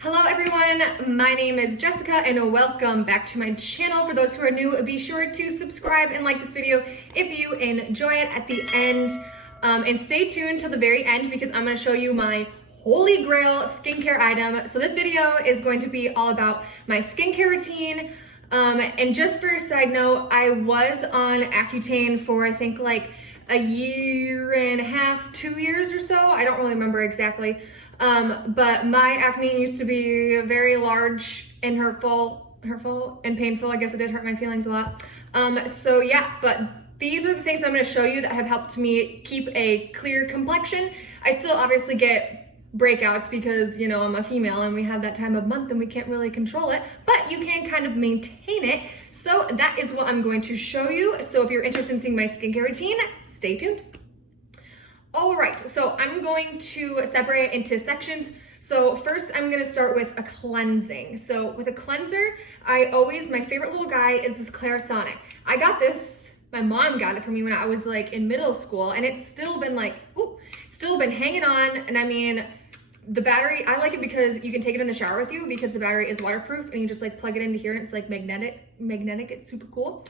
Hello everyone, my name is Jessica and welcome back to my channel. For those who are new, be sure to subscribe and like this video if you enjoy it at the end. And stay tuned till the very end because I'm going to show you my holy grail skincare item. So this video is going to be all about my skincare routine. And just for a side note, I was on Accutane for I think like a year and a half, 2 years or so. I don't really remember exactly. But my acne used to be very large and hurtful and painful. I guess it did hurt my feelings a lot. So yeah, but these are the things I'm going to show you that have helped me keep a clear complexion. I still obviously get breakouts because, you know, I'm a female and we have that time of month and we can't really control it, but you can kind of maintain it. So that is what I'm going to show you. So if you're interested in seeing my skincare routine, stay tuned. All right, so I'm going to separate it into sections. So first I'm gonna start with a cleansing. So with a cleanser, my favorite little guy is this Clarisonic. I got this, my mom got it for me when I was like in middle school, and it's still been like, still been hanging on. And I mean, the battery, I like it because you can take it in the shower with you because the battery is waterproof and you just like plug it into here and it's like magnetic, it's super cool.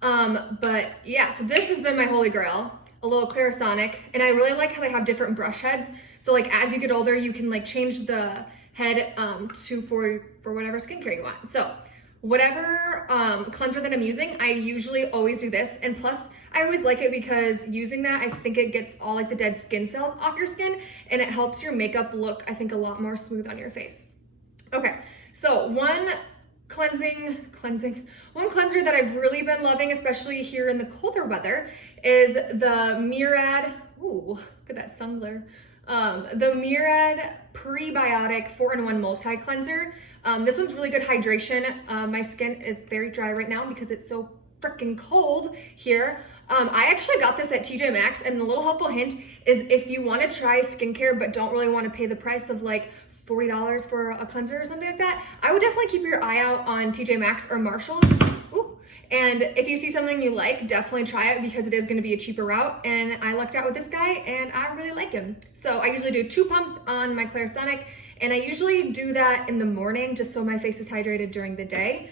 But yeah, so this has been my holy grail. A little Clarisonic, and I really like how they have different brush heads. So like as you get older, you can like change the head for whatever skincare you want. So whatever cleanser that I'm using, I usually always do this. And plus, I always like it because using that, I think it gets all like the dead skin cells off your skin, and it helps your makeup look, I think, a lot more smooth on your face. Okay, so one cleanser that I've really been loving, especially here in the colder weather, is the Murad, look at that sun glare, the Murad Prebiotic 4-in-1 Multi-Cleanser. This one's really good hydration. My skin is very dry right now because it's so freaking cold here. I actually got this at TJ Maxx, and the little helpful hint is if you want to try skincare but don't really want to pay the price of like $40 for a cleanser or something like that, I would definitely keep your eye out on TJ Maxx or Marshalls. And if you see something you like, definitely try it because it is going to be a cheaper route. And I lucked out with this guy and I really like him. So I usually do 2 pumps on my Clarisonic, and I usually do that in the morning just so my face is hydrated during the day.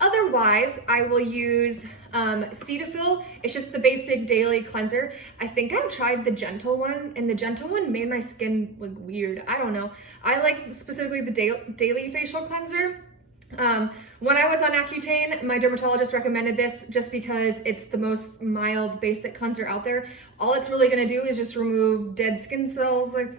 Otherwise, I will use Cetaphil. It's just the basic daily cleanser. I think I've tried the gentle one, and the gentle one made my skin look weird. I don't know. I like specifically the daily facial cleanser. When I was on Accutane, my dermatologist recommended this just because it's the most mild basic cleanser out there. All it's really gonna do is just remove dead skin cells, like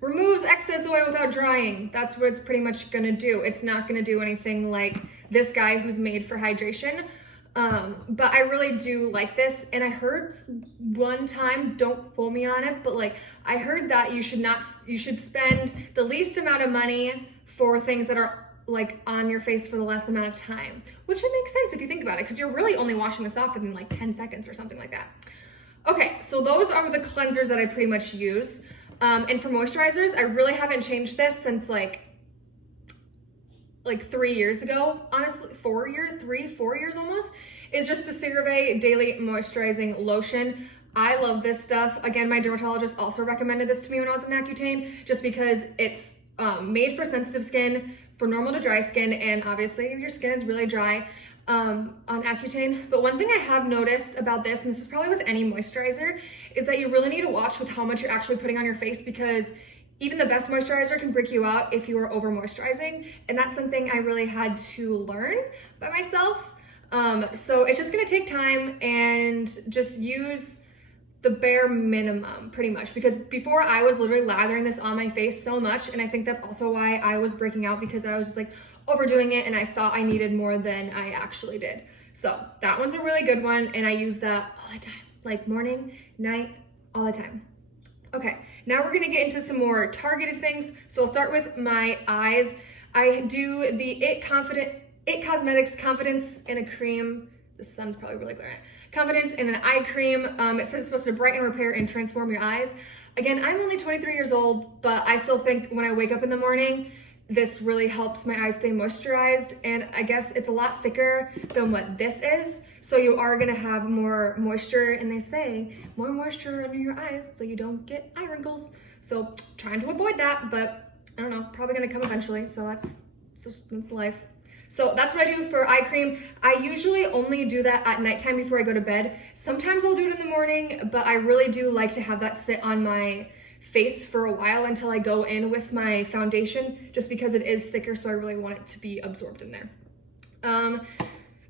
removes excess oil without drying. That's what it's pretty much gonna do. It's not gonna do anything like this guy who's made for hydration. But I really do like this, and I heard one time, don't quote me on it, but like I heard that you should spend the least amount of money for things that are like on your face for the less amount of time, which it makes sense if you think about it, because you're really only washing this off within like 10 seconds or something like that. Okay, so those are the cleansers that I pretty much use. And for moisturizers, I really haven't changed this since like 3 years ago, honestly, 4 years almost, is just the CeraVe Daily Moisturizing Lotion. I love this stuff. Again, my dermatologist also recommended this to me when I was on Accutane, just because it's made for sensitive skin, for normal to dry skin, and obviously if your skin is really dry on Accutane. But one thing I have noticed about this, and this is probably with any moisturizer, is that you really need to watch with how much you're actually putting on your face, because even the best moisturizer can break you out if you are over moisturizing, and that's something I really had to learn by myself. So it's just gonna take time and just use the bare minimum pretty much, because before I was literally lathering this on my face so much, and I think that's also why I was breaking out, because I was just like overdoing it and I thought I needed more than I actually did. So that one's a really good one, and I use that all the time, like morning, night, all the time. Okay, now we're gonna get into some more targeted things. So I'll start with my eyes. I do the It Cosmetics Confidence in a Cream. The sun's probably really glaring. Confidence in an eye cream. It says it's supposed to brighten, repair, and transform your eyes. Again, I'm only 23 years old, but I still think when I wake up in the morning, this really helps my eyes stay moisturized. And I guess it's a lot thicker than what this is. So you are gonna have more moisture, and they say more moisture under your eyes so you don't get eye wrinkles. So trying to avoid that, but I don't know, probably gonna come eventually, so that's life. So that's what I do for eye cream. I usually only do that at nighttime before I go to bed. Sometimes I'll do it in the morning, but I really do like to have that sit on my face for a while until I go in with my foundation, just because it is thicker, so I really want it to be absorbed in there.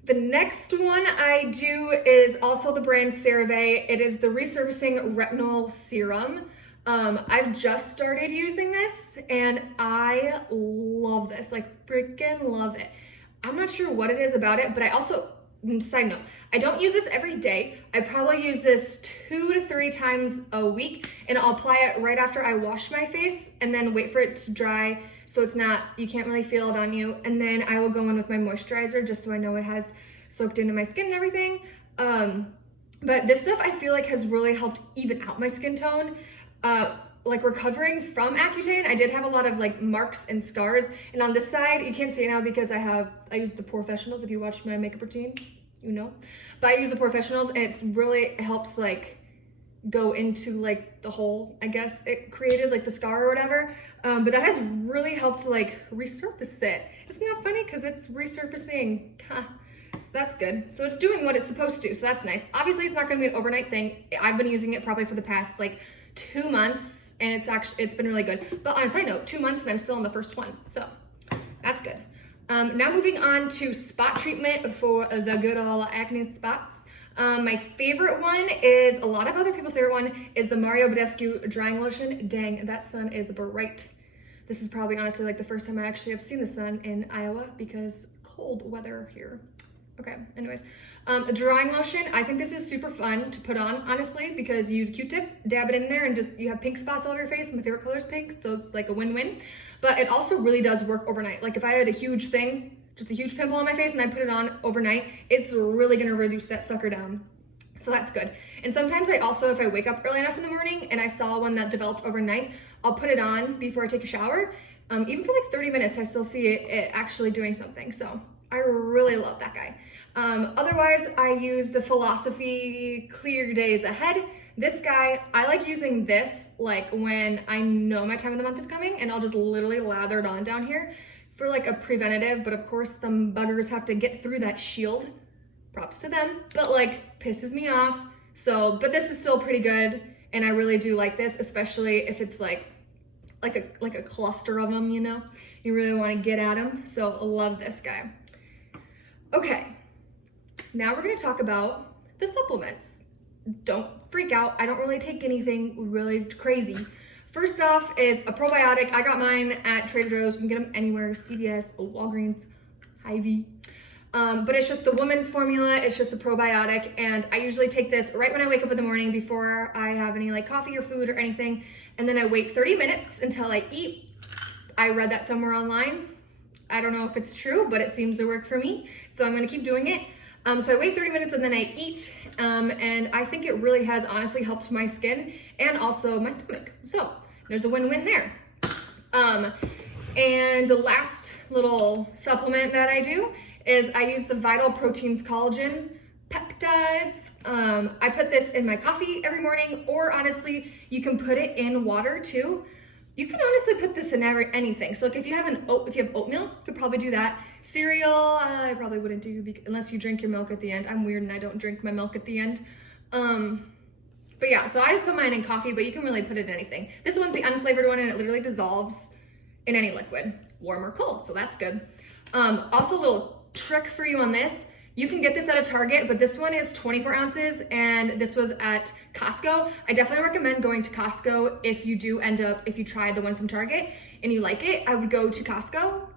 The next one I do is also the brand CeraVe. It is the Resurfacing Retinol Serum. I've just started using this and I love this, like freaking love it. I'm not sure what it is about it, but I also, side note, I don't use this every day. I probably use this 2 to 3 times a week, and I'll apply it right after I wash my face and then wait for it to dry so it's not, you can't really feel it on you. And then I will go in with my moisturizer just so I know it has soaked into my skin and everything. But this stuff I feel like has really helped even out my skin tone. Like recovering from Accutane, I did have a lot of like marks and scars, and on this side, you can't see it now because I use the Professionals. If you watch my makeup routine, you know, but I use the Professionals, and it's really helps like go into like the hole, I guess it created, like the scar or whatever. But that has really helped like resurface it. Isn't that funny? Because it's resurfacing. Huh. So that's good. So it's doing what it's supposed to, so that's nice. Obviously, it's not gonna be an overnight thing. I've been using it probably for the past like 2 months, and it's been really good. But on a side note, 2 months and I'm still on the first one, so that's good. Now moving on to spot treatment for the good old acne spots. My favorite one is, a lot of other people's favorite one is the Mario Badescu drying lotion. Dang, that sun is bright. This is probably honestly like the first time I actually have seen the sun in Iowa because cold weather here. Okay, anyways. A drying lotion, I think this is super fun to put on, honestly, because you use a Q-tip, dab it in there, and just, you have pink spots all over your face. My favorite color is pink, so it's like a win-win. But it also really does work overnight. Like if I had a huge thing, just a huge pimple on my face, and I put it on overnight, it's really gonna reduce that sucker down. So that's good. And sometimes I also, if I wake up early enough in the morning and I saw one that developed overnight, I'll put it on before I take a shower. Even for like 30 minutes, I still see it actually doing something. So I really love that guy. Otherwise, I use the Philosophy Clear Days Ahead. This guy, I like using this like when I know my time of the month is coming, and I'll just literally lather it on down here for like a preventative, but of course some buggers have to get through that shield. Props to them, but like pisses me off. So, but this is still pretty good, and I really do like this, especially if it's like a cluster of them, you know? You really want to get at them, so I love this guy. Okay. Now we're gonna talk about the supplements. Don't freak out. I don't really take anything really crazy. First off is a probiotic. I got mine at Trader Joe's. You can get them anywhere, CVS, Walgreens, Hy-Vee. But it's just the woman's formula. It's just a probiotic. And I usually take this right when I wake up in the morning before I have any like coffee or food or anything. And then I wait 30 minutes until I eat. I read that somewhere online. I don't know if it's true, but it seems to work for me. So I'm gonna keep doing it. So I wait 30 minutes and then I eat, and I think it really has honestly helped my skin and also my stomach. So there's a win-win there. And the last little supplement that I do is I use the Vital Proteins Collagen Peptides. I put this in my coffee every morning, or honestly, you can put it in water too. You can honestly put this in anything. So like if you have oatmeal, you could probably do that. Cereal, I probably wouldn't do unless you drink your milk at the end. I'm weird and I don't drink my milk at the end. But yeah, so I just put mine in coffee, but you can really put it in anything. This one's the unflavored one, and it literally dissolves in any liquid, warm or cold, so that's good. Also a little trick for you on this. You can get this at a Target, but this one is 24 ounces, and this was at Costco. I definitely recommend going to Costco if you try the one from Target and you like it. I would go to Costco.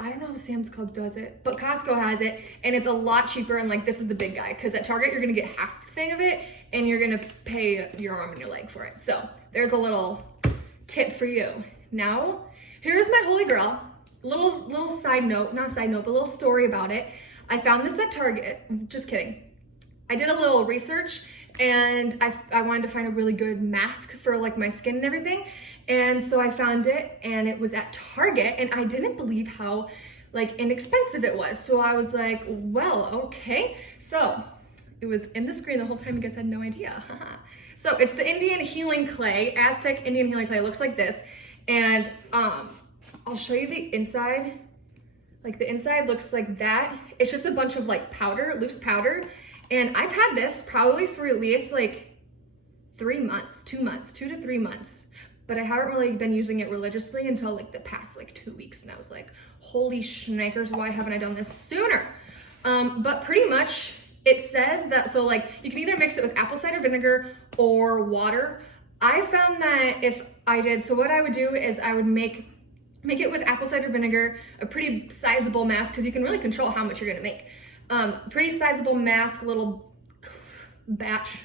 I don't know if Sam's Club does it, but Costco has it, and it's a lot cheaper, and like this is the big guy, because at Target you're gonna get half the thing of it, and you're gonna pay your arm and your leg for it. So there's a little tip for you. Now, here's my holy grail. Little side note, not a side note, but a little story about it. I found this at Target, just kidding. I did a little research, and I wanted to find a really good mask for like my skin and everything. And so I found it, and it was at Target, and I didn't believe how like inexpensive it was. So I was like, well, okay. So it was in the screen the whole time. You guys had no idea. So it's the Indian Healing Clay, Aztec Indian Healing Clay. It looks like this. And I'll show you the inside. Like the inside looks like that. It's just a bunch of like powder, loose powder. And I've had this probably for at least like 3 months, 2 to 3 months. But I haven't really been using it religiously until like the past like 2 weeks. And I was like, holy schnackers, why haven't I done this sooner? But pretty much it says that, so like you can either mix it with apple cider vinegar or water. I found that if I did, so what I would do is I would make it with apple cider vinegar, a pretty sizable mask, because you can really control how much you're gonna make. Pretty sizable mask, little batch,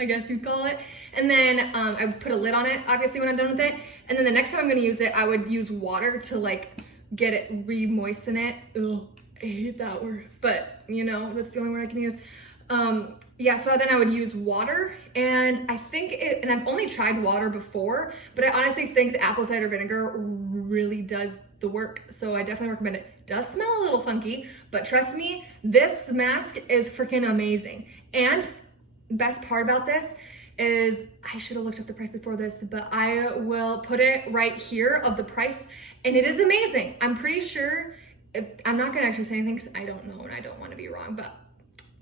I guess you'd call it. And then I would put a lid on it, obviously, when I'm done with it. And then the next time I'm gonna use it, I would use water to like get it, re-moisten it. Ugh, I hate that word, but you know, that's the only word I can use. Yeah, so then I would use water, and I think and I've only tried water before, but I honestly think the apple cider vinegar really does the work, so I definitely recommend it. It does smell a little funky, but trust me, this mask is freaking amazing. And best part about this is, I should have looked up the price before this, but I will put it right here of the price, and it is amazing. I'm pretty sure, I'm not gonna actually say anything because I don't know and I don't want to be wrong, but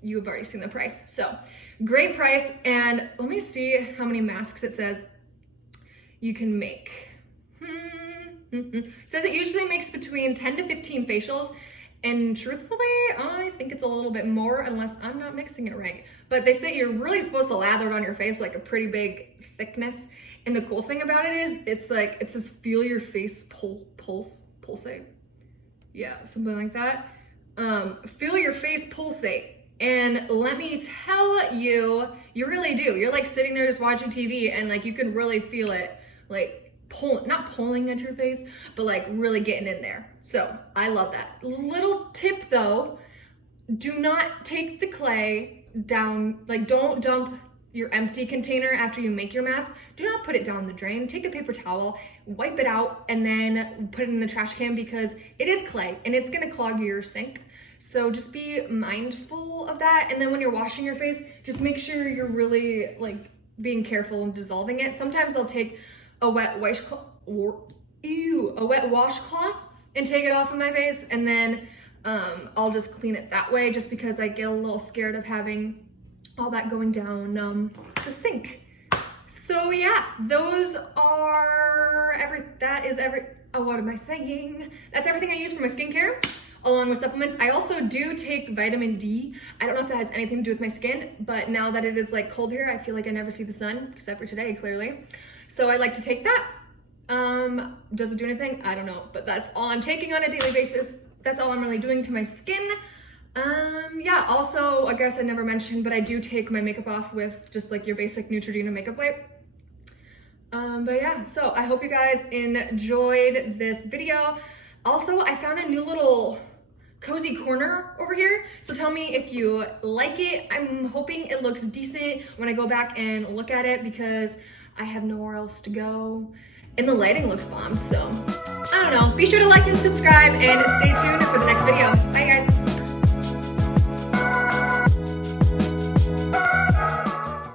you have already seen the price. So great price. And let me see how many masks it says you can make. It says it usually makes between 10 to 15 facials. And truthfully, I think it's a little bit more unless I'm not mixing it right. But they say you're really supposed to lather it on your face like a pretty big thickness. And the cool thing about it is it's like, it says feel your face pulsate. Yeah, something like that. Feel your face pulsate. And let me tell you, you really do. You're like sitting there just watching TV and like you can really feel it like not pulling at your face, but like really getting in there. So I love that. Little tip though, do not take the clay down, like don't dump your empty container after you make your mask. Do not put it down the drain. Take a paper towel, wipe it out, and then put it in the trash can because it is clay and it's gonna clog your sink. So just be mindful of that. And then when you're washing your face, just make sure you're really like being careful and dissolving it. Sometimes I'll take a wet washcloth and take it off of my face. And then I'll just clean it that way just because I get a little scared of having all that going down the sink. So yeah, those are what am I saying? That's everything I use for my skincare, along with supplements. I also do take vitamin D. I don't know if that has anything to do with my skin, but now that it is like cold here, I feel like I never see the sun, except for today, clearly. So I like to take that. Does it do anything? I don't know, but that's all I'm taking on a daily basis. That's all I'm really doing to my skin. Yeah, also, I guess I never mentioned, but I do take my makeup off with just like your basic Neutrogena makeup wipe. But yeah, so I hope you guys enjoyed this video. Also, I found a new little cozy corner over here. So tell me if you like it. I'm hoping it looks decent when I go back and look at it because I have nowhere else to go. And the lighting looks bomb, so I don't know. Be sure to like and subscribe and stay tuned for the next video. Bye guys.